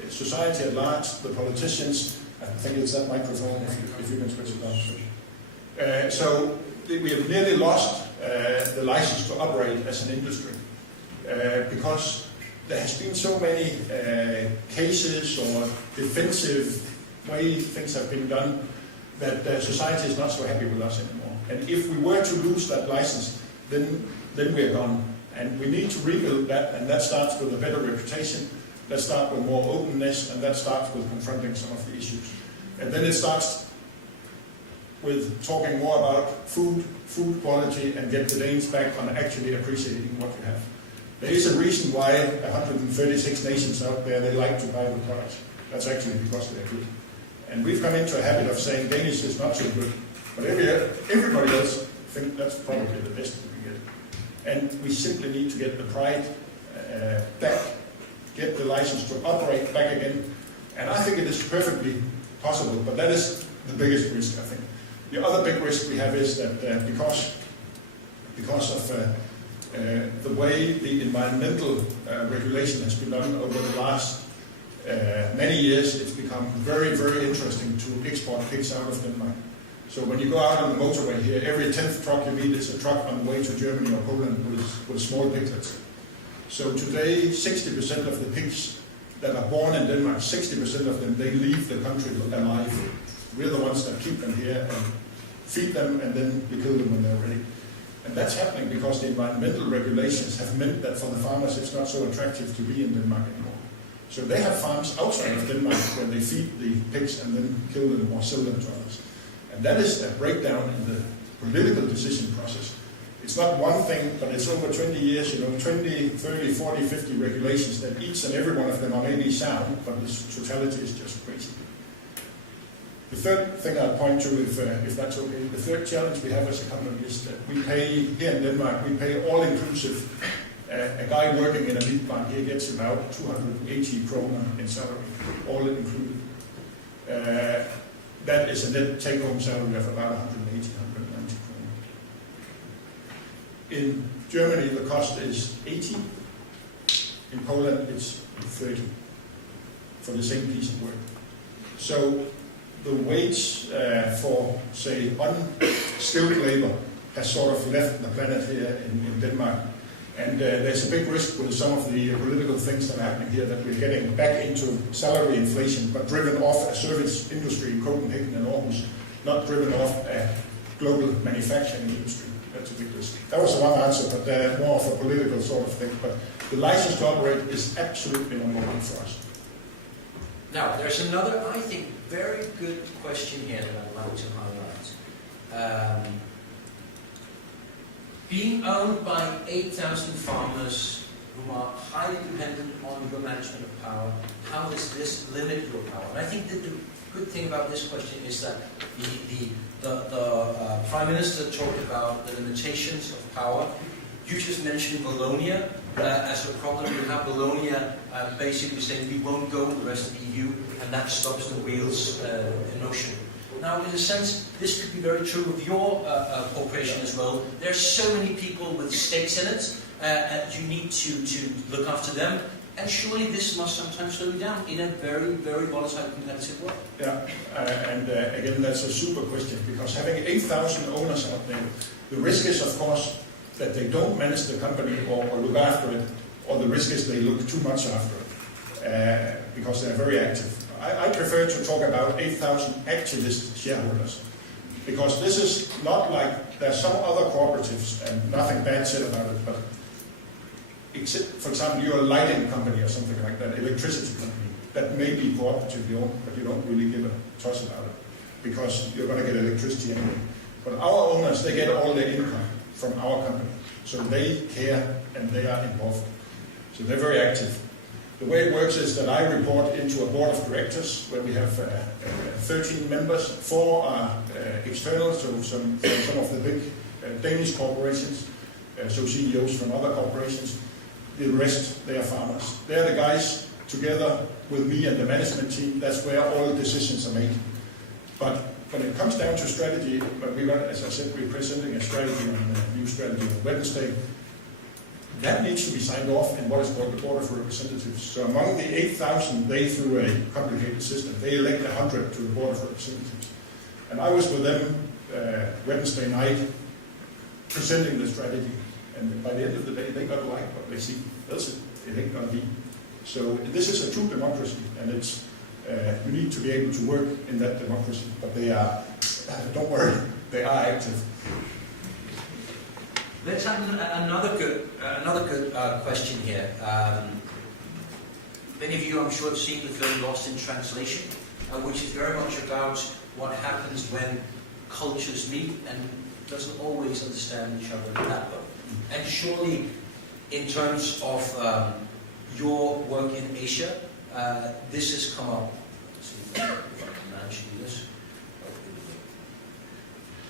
society at large, the politicians, I think it's that microphone, if you can switch it on. So we have nearly lost the license to operate as an industry because there has been so many cases or defensive way things have been done that society is not so happy with us anymore. And if we were to lose that license, then we're gone. And we need to rebuild that, and that starts with a better reputation, that starts with more openness, and that starts with confronting some of the issues. And then it starts with talking more about food quality, and get the Danes back on actually appreciating what you have. There is a reason why 136 nations out there, they like to buy the products. That's actually because they're good. And we've come into a habit of saying Danish is not so good, but everybody else think that's probably the best we can get. And we simply need to get the pride back, get the license to operate back again. And I think it is perfectly possible, but that is the biggest risk, I think. The other big risk we have is that because of the way the environmental regulation has been done over the last many years, it's become very, very interesting to export pigs out of Denmark. So when you go out on the motorway here, every 10th truck you meet is a truck on the way to Germany or Poland with small piglets. So today, 60% of the pigs that are born in Denmark, 60% of them, they leave the country alive. We're the ones that keep them here and feed them, and then we kill them when they're ready. And that's happening because the environmental regulations have meant that for the farmers it's not so attractive to be in Denmark anymore. So they have farms outside of Denmark where they feed the pigs and then kill them or sell them to others. And that is a breakdown in the political decision process. It's not one thing, but it's over 20 years, 20, 30, 40, 50 regulations that each and every one of them are maybe sound, but the totality is just crazy. The third thing I'll point to, if that's okay, the third challenge we have as a company is that we pay, here in Denmark, we pay all-inclusive. A guy working in a meat plant here gets about 280 kroner in salary, all included. That is a net take-home salary of about 180, 190 kroner. In Germany, the cost is 80. In Poland, it's 30 for the same piece of work. So the wage for, say, unskilled labor has sort of left the planet here in Denmark. And there's a big risk with some of the political things that are happening here that we're getting back into salary inflation, but driven off a service industry in Copenhagen and Aarhus, not driven off a global manufacturing industry. That's a big risk. That was the one answer, but more of a political sort of thing. But the license to operate is absolutely important for us. Now, there's another, I think, very good question here that I'd like to highlight. Being owned by 8,000 farmers who are highly dependent on your management of power, how does this limit your power? And I think that the good thing about this question is that the Prime Minister talked about the limitations of power. You just mentioned Wallonia as a problem. You have Wallonia basically saying we won't go with the rest of the EU, and that stops the wheels in motion. Now, in a sense, this could be very true of your corporation as well. There's so many people with stakes in it, and you need to look after them. And surely this must sometimes slow you down in a very, very volatile competitive world. Yeah, again, that's a super question, because having 8,000 owners out there, the risk is, of course, that they don't manage the company or look after it, or the risk is they look too much after it, because they're very active. I prefer to talk about 8,000 activist shareholders, because this is not like there's some other cooperatives, and nothing bad said about it, but except, for example, you're a lighting company or something like that, electricity company, that may be cooperatively owned, but you don't really give a toss about it, because you're going to get electricity anyway. But our owners, they get all their income from our company, so they care and they are involved. So they're very active. The way it works is that I report into a board of directors where we have 13 members. 4 are external, so some of the big Danish corporations, so CEOs from other corporations. The rest, they are farmers. They're the guys together with me and the management team. That's where all the decisions are made. But when it comes down to strategy, as I said, we're presenting a strategy on a new strategy on Wednesday. That needs to be signed off in what is called the Board of Representatives. So among the 8,000, they, through a complicated system, they elect 100 to the Board of Representatives. And I was with them Wednesday night presenting the strategy. And by the end of the day, they got to like what they see. That's it. It ain't going to be. So this is a true democracy, and it's you need to be able to work in that democracy. But they are, don't worry, they are active. Let's have another good question here. Many of you, I'm sure, have seen the film Lost in Translation, which is very much about what happens when cultures meet and doesn't always understand each other at that point. And surely, in terms of your work in Asia, this has come up. Let's see if I can manage to do this.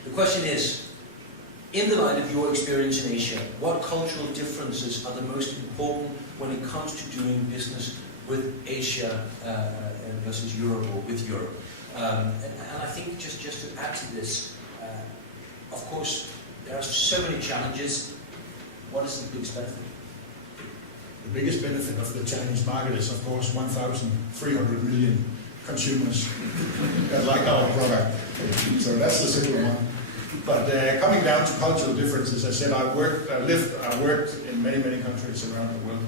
The question is, in the light of your experience in Asia, what cultural differences are the most important when it comes to doing business with Asia versus Europe, or with Europe? And I think just to add to this, of course, there are so many challenges. What is the biggest benefit? The biggest benefit of the Chinese market is, of course, 1,300 million consumers that like our product. So that's the simple one. But coming down to cultural differences, I said I worked in many countries around the world.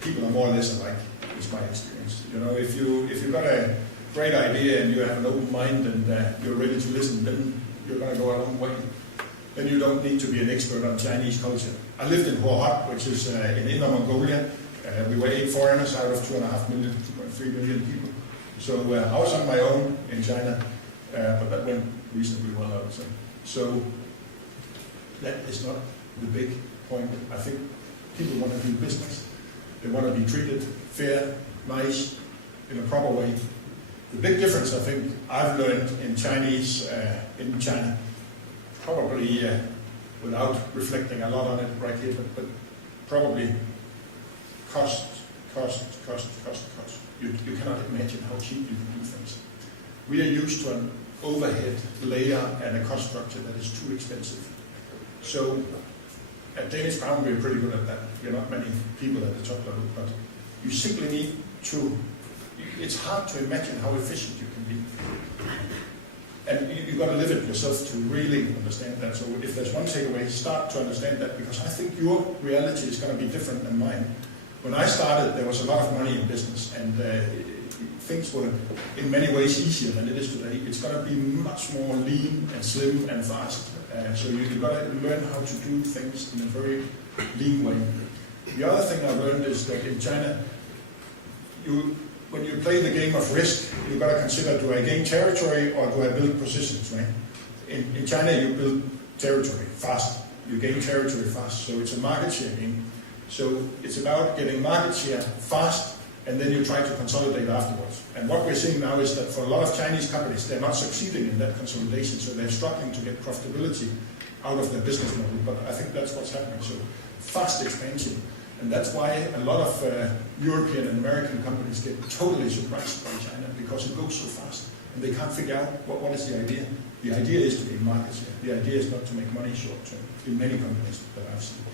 People are more or less alike. It's my experience. You know, if you've got a great idea and you have an open mind and you're ready to listen, then you're going to go a long way. Then you don't need to be an expert on Chinese culture. I lived in Hua Hot, which is in Inner Mongolia. We were 8 foreigners out of 2.5 million, 2.3 million people. So I was on my own in China, but that went reasonably well, I would say. So that is not the big point. I think people want to do business. They want to be treated fair, nice, in a proper way. The big difference, I think, I've learned in Chinese, in China, probably without reflecting a lot on it right here, but probably cost. You cannot imagine how cheap you can do things. We are used to an overhead layer and a cost structure that is too expensive. So at Danish Crown, we're pretty good at that. We're not many people at the top level, but you simply need to, it's hard to imagine how efficient you can be. And you've got to live it yourself to really understand that. So if there's one takeaway, start to understand that, because I think your reality is going to be different than mine. When I started, there was a lot of money in business, and things were in many ways easier than it is today. It's going to be much more lean and slim and fast. So you've got to learn how to do things in a very lean way. The other thing I learned is that in China, when you play the game of risk, you've got to consider, do I gain territory or do I build positions, right? In China, you build territory fast. You gain territory fast. So it's a market share game. So it's about getting market share fast, and then you try to consolidate afterwards. And what we're seeing now is that for a lot of Chinese companies, they're not succeeding in that consolidation, so they're struggling to get profitability out of their business model. But I think that's what's happening. So fast expansion. And that's why a lot of European and American companies get totally surprised by China, because it goes so fast. And they can't figure out what is the idea. The idea is to gain market share. The idea is not to make money short term in many companies that I've seen.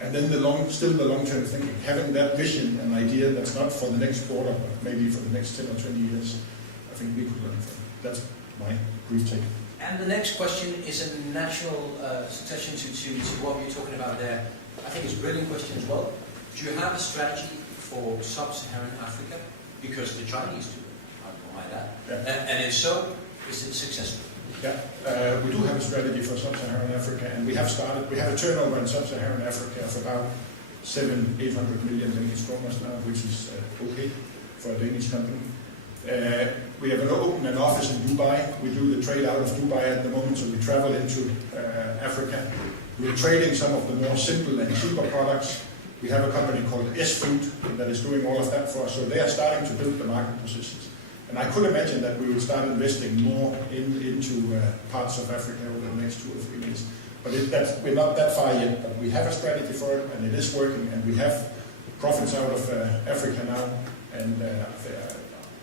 And then still the long-term thinking, having that vision and idea that's not for the next quarter, but maybe for the next 10 or 20 years, I think we could learn from. That's my brief take. And the next question is a natural succession to what we're talking about there. I think it's a brilliant question as well. Do you have a strategy for Sub-Saharan Africa? Because the Chinese do, I don't know that. Yeah. And if so, is it successful? Yeah, we do have a strategy for Sub-Saharan Africa, and we have a turnover in Sub-Saharan Africa of about 700-800 million Danish kroner now, which is okay for a Danish company. We have opened an office in Dubai. We do the trade out of Dubai at the moment, so we travel into Africa. We're trading some of the more simple and cheaper products. We have a company called S-Food that is doing all of that for us, so they are starting to build the market positions. And I could imagine that we will start investing more into parts of Africa over the next 2 or 3 years. But we're not that far yet, but we have a strategy for it, and it is working, and we have profits out of Africa now, and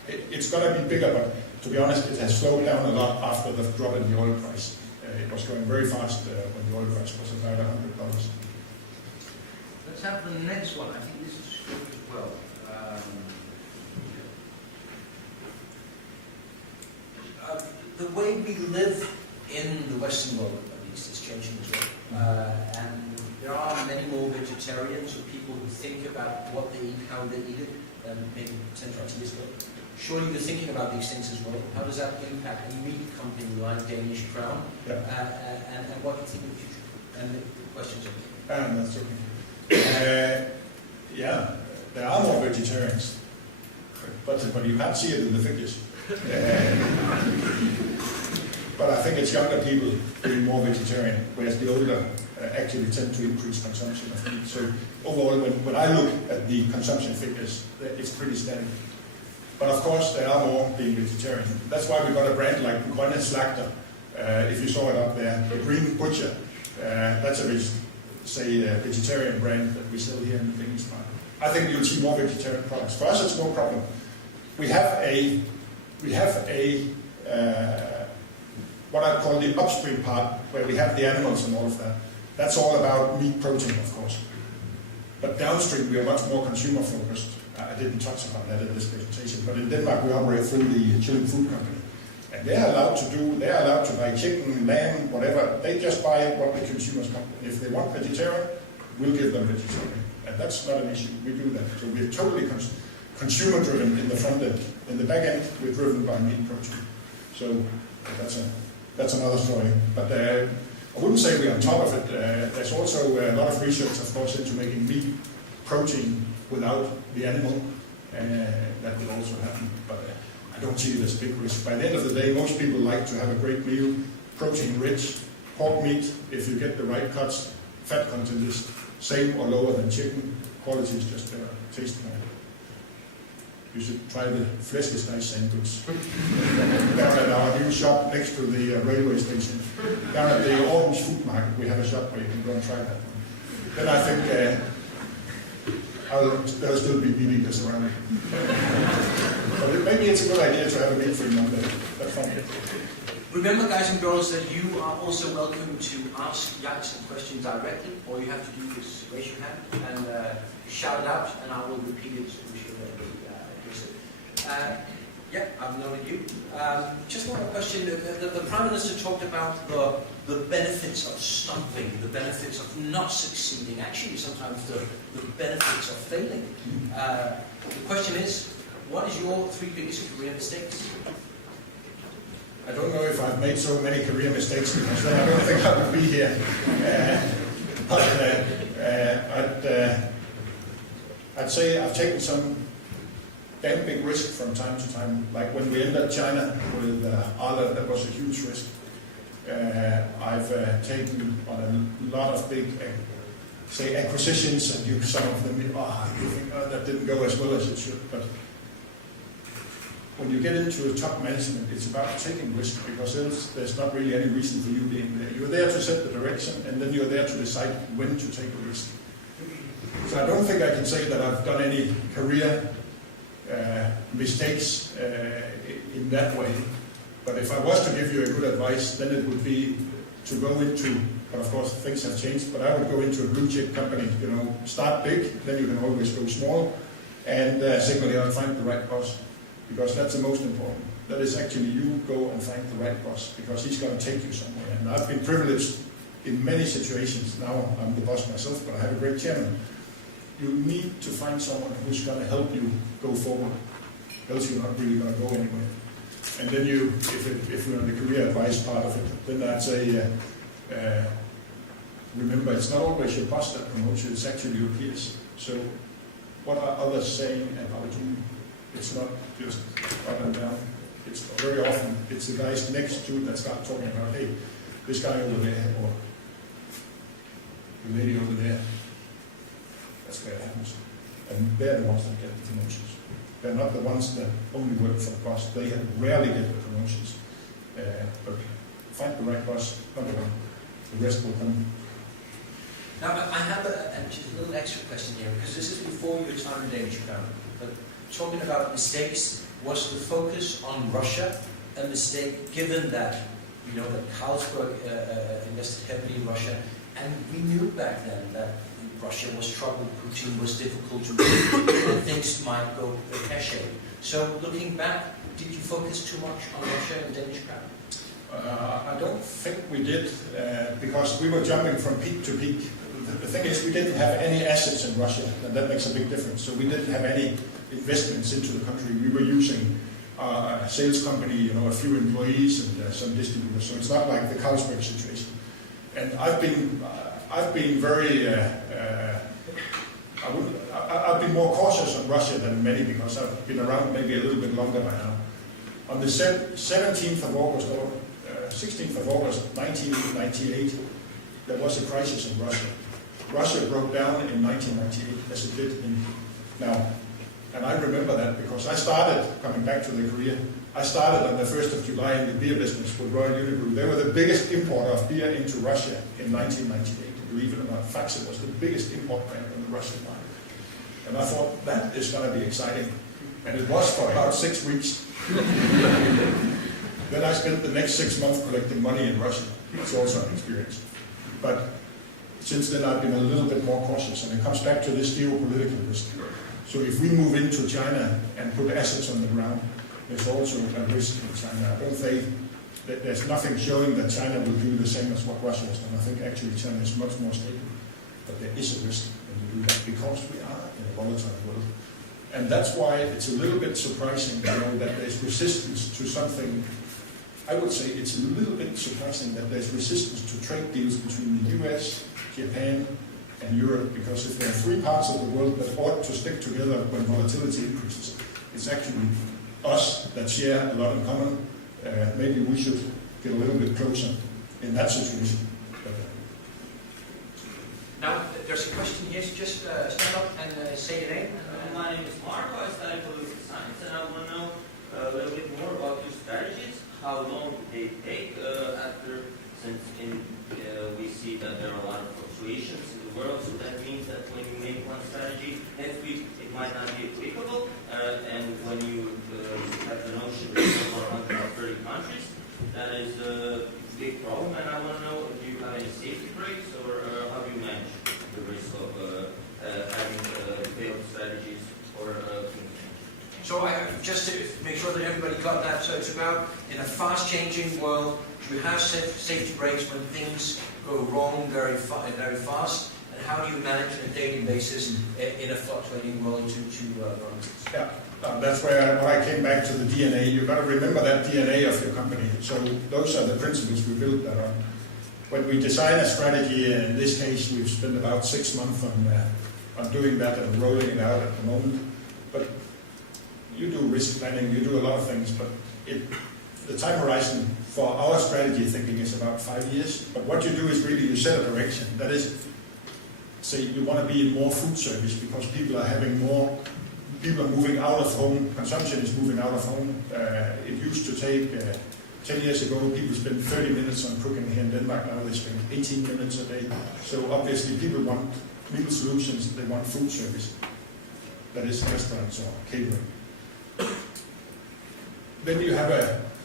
it's going to be bigger, but to be honest, it has slowed down a lot after the drop in the oil price. It was going very fast when the oil price was about $100. Let's have the next one. I think this is short as well. The way we live in the Western world, at least, is changing as well. And there are many more vegetarians or people who think about what they eat, how they eat it, than maybe 10, 20 years ago. Surely you're thinking about these things as well. How does that impact a meat company like Danish Crown? Yeah. And what do you think in the future? And the questions are that's okay. Yeah, there are more vegetarians, but you can't see it in the figures. But I think it's younger people being more vegetarian, whereas the older actually tend to increase consumption of meat. So overall, when I look at the consumption figures, it's pretty steady. But of course, there are more being vegetarian. That's why we got a brand like Grønne Slagter. If you saw it up there, the Green Butcher. That's a vegetarian brand that we sell here in the Danish market. I think you'll see more vegetarian products. For us, it's no problem. We have what I call the upstream part, where we have the animals and all of that. That's all about meat protein, of course. But downstream, we are much more consumer focused. I didn't touch upon that in this presentation, but in Denmark, we operate through the Children Food Company. And they're allowed to buy chicken, lamb, whatever. They just buy what the consumers want. And if they want vegetarian, we'll give them vegetarian. And that's not an issue. We do that. So we're totally consumer driven in the front end. In the back end, we're driven by meat protein. So that's another story. But I wouldn't say we're on top of it. There's also a lot of research, of course, into making meat protein without the animal. That will also happen. But I don't see it as a big risk. By the end of the day, most people like to have a great meal, protein-rich. Pork meat, if you get the right cuts, fat content is same or lower than chicken. Quality is just better, taste better. You should try the Flæskesteg sandwich. Down at our new shop next to the railway station. Down at the Aarhus Food Market, we have a shop where you can go and try that one. Then I think there'll still be meat eaters around. But maybe it's a good idea to have a meat-free Monday. That's fun. Remember, guys and girls, that you are also welcome to ask Jais a question directly. All you have to do is raise your hand and shout it out, and I will repeat it so we should address it. Yeah, I've noted you. Just one question. The Prime Minister talked about the benefits of stumping, the benefits of not succeeding, actually sometimes the benefits of failing. The question is, what is your 3 biggest career mistakes? I don't know if I've made so many career mistakes, because then I don't think I would be here. I'd say I've taken some damn big risk from time to time. Like when we entered China with Arla, that was a huge risk. I've taken on a lot of big, acquisitions, and some of them, you think, that didn't go as well as it should. But when you get into a top management, it's about taking risk, because there's not really any reason for you being there. You're there to set the direction, and then you're there to decide when to take a risk. So I don't think I can say that I've done any career mistakes in that way. But if I was to give you a good advice, then it would be to go into But of course, things have changed. But I would go into a blue chip company, start big, then you can always go small. And secondly, I'll find the right boss, because that's the most important. That is actually you go and find the right boss, because he's going to take you somewhere. And I've been privileged in many situations. Now I'm the boss myself, but I have a great chairman. You need to find someone who's going to help you go forward, else you're not really going to go anywhere. And then if you're in the career advice part of it, then I'd say, remember, it's not always your boss that promotes you, it's actually your peers. So what are others saying about you? It's not just up and down. It's very often, it's the guys next to you that start talking about, hey, this guy over there, or the lady over there. That's where it happens. And they're the ones that get the promotions. They're not the ones that only work for the boss. They rarely get the promotions. But find the right boss, number one. The rest will come. Now, I have just a little extra question here, because this is before your time in Danish Crown. But talking about mistakes, was the focus on Russia a mistake, given that, that Carlsberg invested heavily in Russia, and we knew back then that Russia was troubled, Putin was difficult to read, and things might go pear-shaped. So, looking back, did you focus too much on Russia and Danish Crown? I don't think we did, because we were jumping from peak to peak. The thing is, we didn't have any assets in Russia, and that makes a big difference. So we didn't have any investments into the country. We were using a sales company, a few employees and some distributors. So it's not like the Carlsberg situation. And I've been very, I've been more cautious on Russia than many, because I've been around maybe a little bit longer by now. On the 17th of August, or 16th of August 1998, there was a crisis in Russia. Russia broke down in 1998, as it did now. And I remember that because I started, coming back to the career, I started on the 1st of July in the beer business with Royal Unibrew. They were the biggest importer of beer into Russia in 1998. Believe it or not, Faxe was the biggest import brand on the Russian market. And I thought, that is going to be exciting. And it was for about 6 weeks. Then I spent the next 6 months collecting money in Russia. It's also an experience. But since then I've been a little bit more cautious, and it comes back to this geopolitical risk. So if we move into China and put assets on the ground, there's also a risk in China. I don't think that there's nothing showing that China will do the same as what Russia has done. I think actually China is much more stable. But there is a risk when you do that, because we are in a volatile world. And that's why it's a little bit surprising, that there's resistance to something. I would say it's a little bit surprising that there's resistance to trade deals between the US, Japan, and Europe, because if there are 3 parts of the world that ought to stick together when volatility increases, it's actually us that share a lot in common. Maybe we should get a little bit closer in that situation. Now, there's a question here, so just stand up and say your name. My name is Marco, I study political science, and I want to know a little bit more about your strategies. How long they take since we see that there are a lot of fluctuations in the world, so that means that when you make one strategy, next week it might not be applicable, and when you have the notion that there are 130 countries, that is a big problem, and I want to know, do you have any safety breaks, or how do you manage the risk of having failed strategies or So just to make sure that everybody got that, so it's about, in a fast-changing world, you have safety breaks when things go wrong very fast, and how do you manage on a daily basis in a fluctuating world to run? Yeah, that's where when I came back to the DNA, you've got to remember that DNA of your company. So those are the principles we built that on. When we design a strategy, in this case, we've spent about 6 months on doing that and rolling it out at the moment. But you do risk planning, you do a lot of things, but the time horizon for our strategy thinking is about 5 years. But what you do is really you set a direction. That is, say you want to be in more food service because people are moving out of home, consumption is moving out of home. It used to take, 10 years ago, people spent 30 minutes on cooking here in Denmark, now they spend 18 minutes a day. So obviously people want meal solutions, they want food service. That is restaurants or catering. Then you have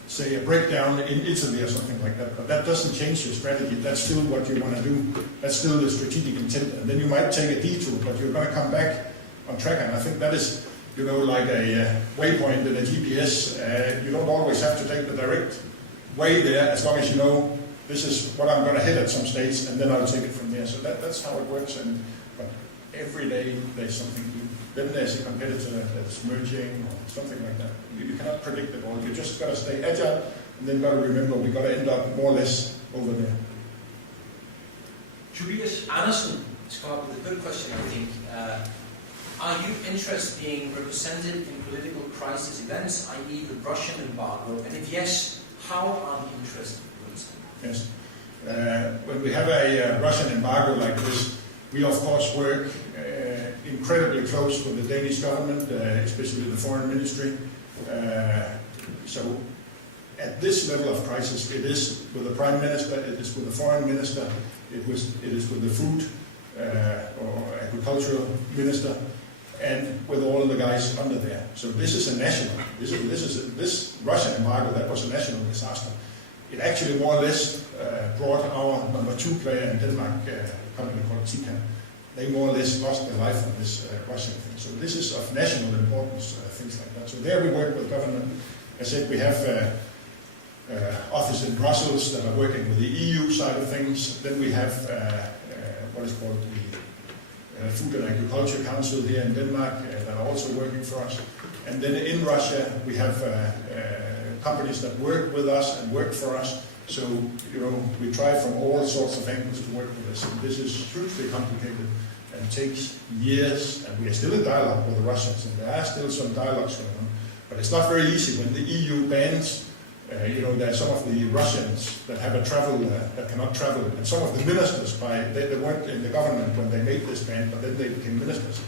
say, a breakdown in Italy or something like that. But that doesn't change your strategy. That's still what you want to do. That's still the strategic intent. And then you might take a detour, but you're going to come back on track. And I think that is, like a waypoint in a GPS. You don't always have to take the direct way there, as long as you know this is what I'm going to hit at some stage, and then I'll take it from there. So that's how it works. But every day there's something new. Then there's a competitor that's merging or something like that. You cannot predict it all. You just got to stay agile, and then got to remember we got to end up more or less over there. Tobias Andersen has come up with a good question, I think. Are you interested in being represented in political crisis events, i.e. the Russian embargo? And if yes, how are the interests represented? Yes. When we have a Russian embargo like this, we of course work incredibly close with the Danish government, especially the foreign ministry. So at this level of crisis, it is with the prime minister, it is with the foreign minister, it is with the food or agricultural minister, and with all the guys under there. So this is a national. This Russian embargo, that was a national disaster. It actually more or less brought our number 2 player in Denmark, a company called Tican. They more or less lost their life on this Russian thing. So this is of national importance, things like that. So there we work with government. I said we have office in Brussels that are working with the EU side of things. Then we have what is called the Food and Agriculture Council here in Denmark that are also working for us. And then in Russia we have companies that work with us and work for us. So, we try from all sorts of angles to work with this. And this is hugely complicated and takes years, and we are still in dialogue with the Russians, and there are still some dialogues going on. But it's not very easy when the EU bans, there are some of the Russians that have a travel, that cannot travel, and some of the ministers, they weren't in the government when they made this ban, but then they became ministers.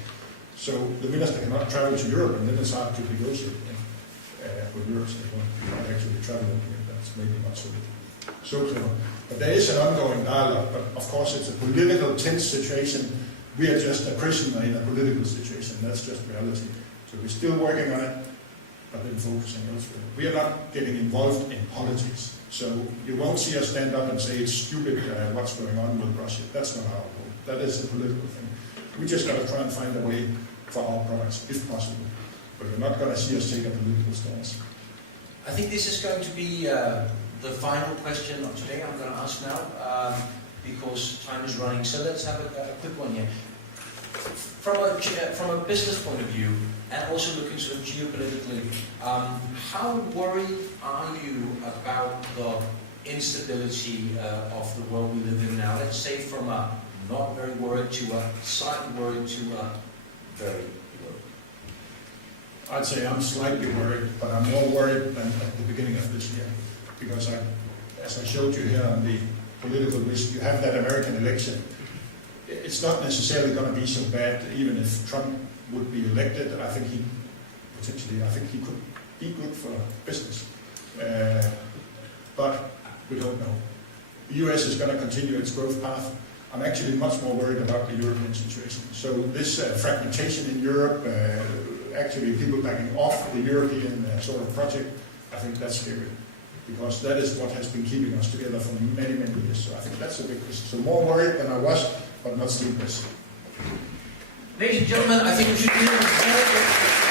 So the minister cannot travel to Europe, and then it's hard to negotiate with Europe, so they won't actually travel. That's maybe not so clever. But there is an ongoing dialogue, but of course it's a political tense situation. We are just a prisoner in a political situation. That's just reality. So we're still working on it, but then focusing elsewhere. We are not getting involved in politics. So you won't see us stand up and say it's stupid what's going on with Russia. That's not our goal. That is a political thing. We just got to try and find a way for our products, if possible. But you're not going to see us take a political stance. I think this is going to be the final question of today I'm going to ask now, because time is running. So let's have a quick one here. From a business point of view, and also looking sort of geopolitically, how worried are you about the instability of the world we live in now? Let's say from a not very worried to a slightly worried to a very worried. I'd say I'm slightly worried, but I'm more worried than at the beginning of this year. Because as I showed you here on the political risk, you have that American election. It's not necessarily going to be so bad, even if Trump would be elected. I think he could be good for business. But we don't know. The US is going to continue its growth path. I'm actually much more worried about the European situation. So this fragmentation in Europe, actually people backing off the European sort of project, I think that's scary. Because that is what has been keeping us together for many, many years. So I think that's a big risk. So more worried than I was, but not sleepless. Ladies and gentlemen, I think we should do a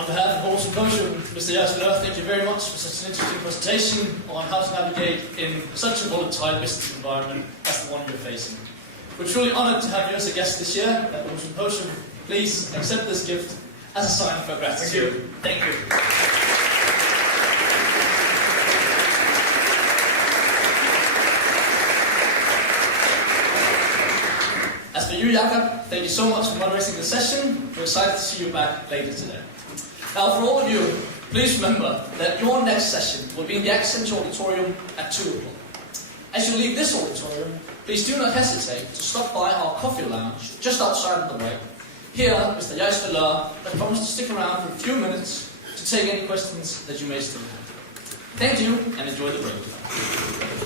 On behalf of Aarhus Symposium, Mr. Jais Valeur, thank you very much for such an interesting presentation on how to navigate in such a volatile business environment as the one you're facing. We're truly honoured to have you as a guest this year at Aarhus Symposium. Please accept this gift as a sign of gratitude. Thank you. As for you, Jakob, thank you so much for moderating the session. We're excited to see you back later today. Now, for all of you, please remember that your next session will be in the Accent Auditorium at 2 o'clock. As you leave this auditorium, please do not hesitate to stop by our coffee lounge just outside on the way. Here, Mr. Jais Valeur has promised to stick around for a few minutes to take any questions that you may still have. Thank you, and enjoy the break.